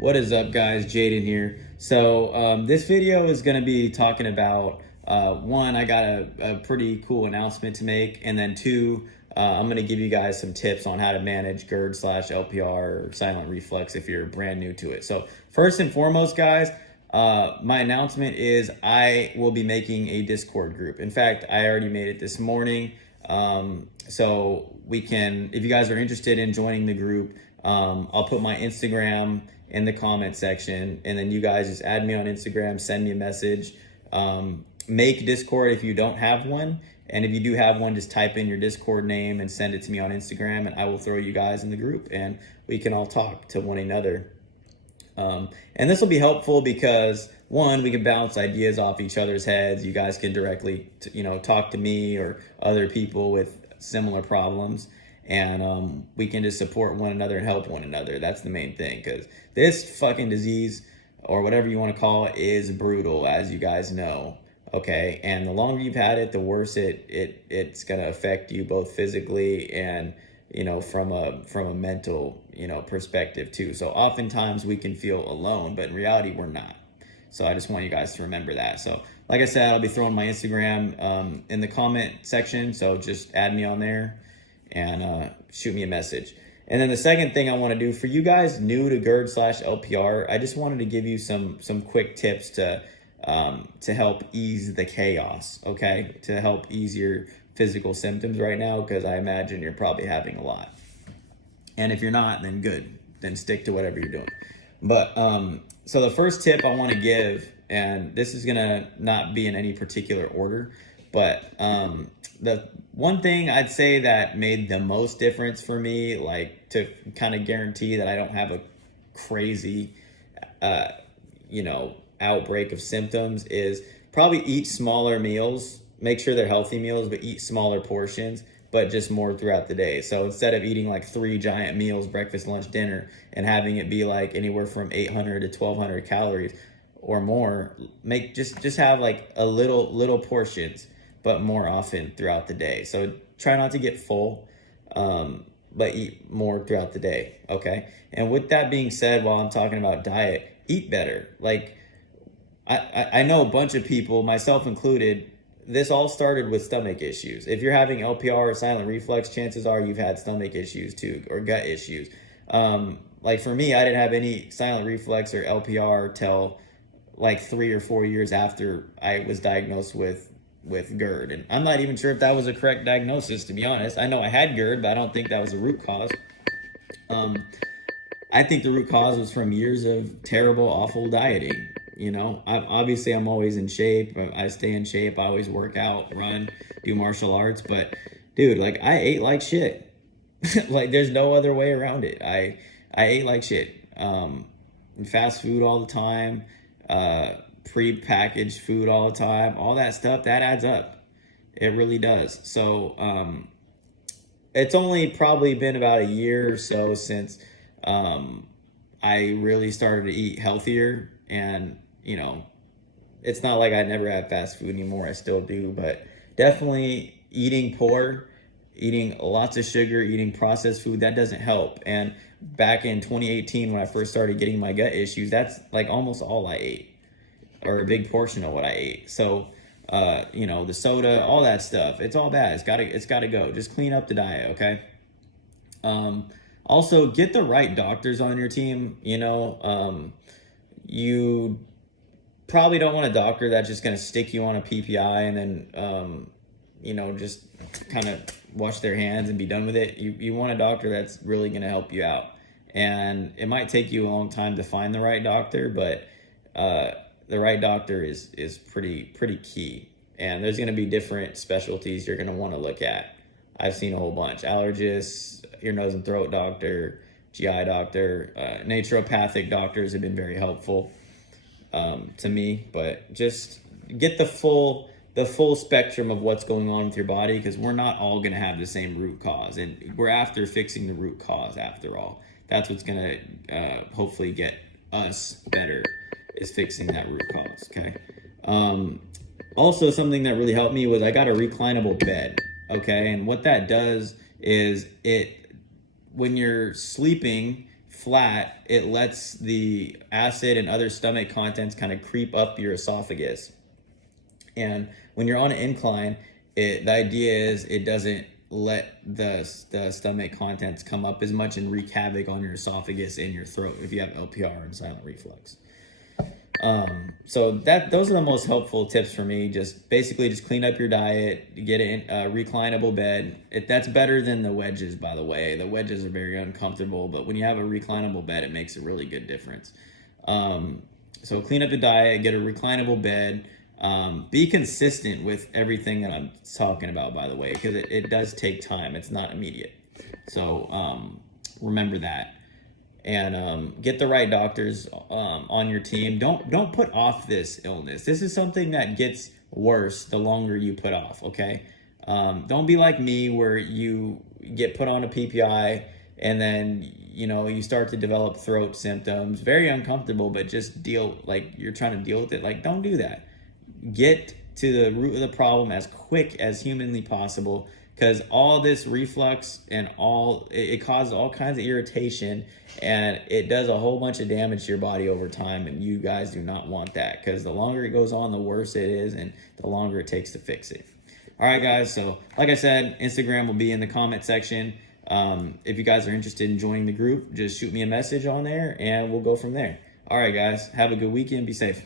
What is up, guys? Jaden here. So this video is going to be talking about one, I got a pretty cool announcement to make, and then two, I'm going to give you guys some tips on how to manage GERD slash LPR or silent reflux if you're brand new to it. So first and foremost, guys, my announcement is I will be making a Discord group. In fact, I already made it this morning. So we can, if you guys are interested in joining the group, I'll put my Instagram in the comment section, and then you guys just add me on Instagram, send me a message. Make Discord if you don't have one, and if you do have one, just type in your Discord name and send it to me on Instagram, and I will throw you guys in the group and we can all talk to one another. And this will be helpful because one, we can bounce ideas off each other's heads. You guys can directly talk to me or other people with similar problems, and we can just support one another and help one another. That's the main thing, because this fucking disease, or whatever you want to call it, is brutal, as you guys know. Okay, and the longer you've had it, the worse it's gonna affect you both physically and from a mental perspective too. So oftentimes we can feel alone, but in reality we're not. So I just want you guys to remember that. So like I said, I'll be throwing my Instagram in the comment section, so just add me on there and shoot me a message. And then the second thing I want to do for you guys new to GERD slash LPR, I just wanted to give you some quick tips to help ease the chaos, okay? To help ease your physical symptoms right now, because I imagine you're probably having a lot. And if you're not, then good. Then stick to whatever you're doing. But so the first tip I want to give, and this is gonna not be in any particular order, but the one thing I'd say that made the most difference for me, like to kind of guarantee that I don't have a crazy, outbreak of symptoms, is probably eat smaller meals. Make sure they're healthy meals, but eat smaller portions, but just more throughout the day. So instead of eating like 3 giant meals, breakfast, lunch, dinner, and having it be like anywhere from 800 to 1200 calories or more, make just have like a little portions, but more often throughout the day. So try not to get full, but eat more throughout the day, okay? And with that being said, while I'm talking about diet, eat better. Like, I know a bunch of people, myself included, this all started with stomach issues. If you're having LPR or silent reflux, chances are you've had stomach issues too, or gut issues. Like for me, I didn't have any silent reflux or LPR till like 3 or 4 years after I was diagnosed with GERD. And I'm not even sure if that was a correct diagnosis, to be honest. I know I had GERD, but I don't think that was a root cause. I think the root cause was from years of terrible, awful dieting. Obviously I'm always in shape. I stay in shape. I always work out, run, do martial arts. But dude, like I ate like shit. Like there's no other way around it. I ate like shit. Fast food all the time, pre-packaged food all the time, all that stuff, that adds up. It really does. So it's only probably been about a year or so since I really started to eat healthier, and it's not like I never have fast food anymore. I still do, but definitely eating poor, eating lots of sugar, eating processed food, that doesn't help. And back in 2018, when I first started getting my gut issues, that's like almost all I ate, or a big portion of what I ate. So, the soda, all that stuff, it's all bad. It's gotta go. Just clean up the diet, okay? Also, get the right doctors on your team. You probably don't want a doctor that's just going to stick you on a PPI and then, just kind of wash their hands and be done with it. You want a doctor that's really going to help you out. And it might take you a long time to find the right doctor, but the right doctor is pretty key. And there's going to be different specialties you're going to want to look at. I've seen a whole bunch. Allergists, ear, nose, and throat doctor, GI doctor, naturopathic doctors have been very helpful to me. But just get the full spectrum of what's going on with your body, because we're not all going to have the same root cause, and we're after fixing the root cause after all. That's what's going to hopefully get us better, is fixing that root cause, okay? Also, something that really helped me was I got a reclinable bed, okay? And what that does is when you're sleeping, flat, it lets the acid and other stomach contents kind of creep up your esophagus. And when you're on an incline, the idea is it doesn't let the stomach contents come up as much and wreak havoc on your esophagus and your throat if you have LPR and silent reflux. So those are the most helpful tips for me. Just basically just clean up your diet, get a reclinable bed. That's better than the wedges, by the way. The wedges are very uncomfortable, but when you have a reclinable bed, it makes a really good difference. So clean up the diet, get a reclinable bed. Be consistent with everything that I'm talking about, by the way, because it does take time. It's not immediate. So remember that. And get the right doctors on your team. Don't put off this illness. This is something that gets worse the longer you put off, okay? Don't be like me where you get put on a PPI and then, you start to develop throat symptoms. Very uncomfortable, but just like you're trying to deal with it. Like, don't do that. Get to the root of the problem as quick as humanly possible, because all this reflux and it causes all kinds of irritation, and it does a whole bunch of damage to your body over time, and you guys do not want that, because the longer it goes on, the worse it is, and the longer it takes to fix it. All right, guys, so like I said, Instagram will be in the comment section. If you guys are interested in joining the group, just shoot me a message on there, and we'll go from there. All right, guys, have a good weekend. Be safe.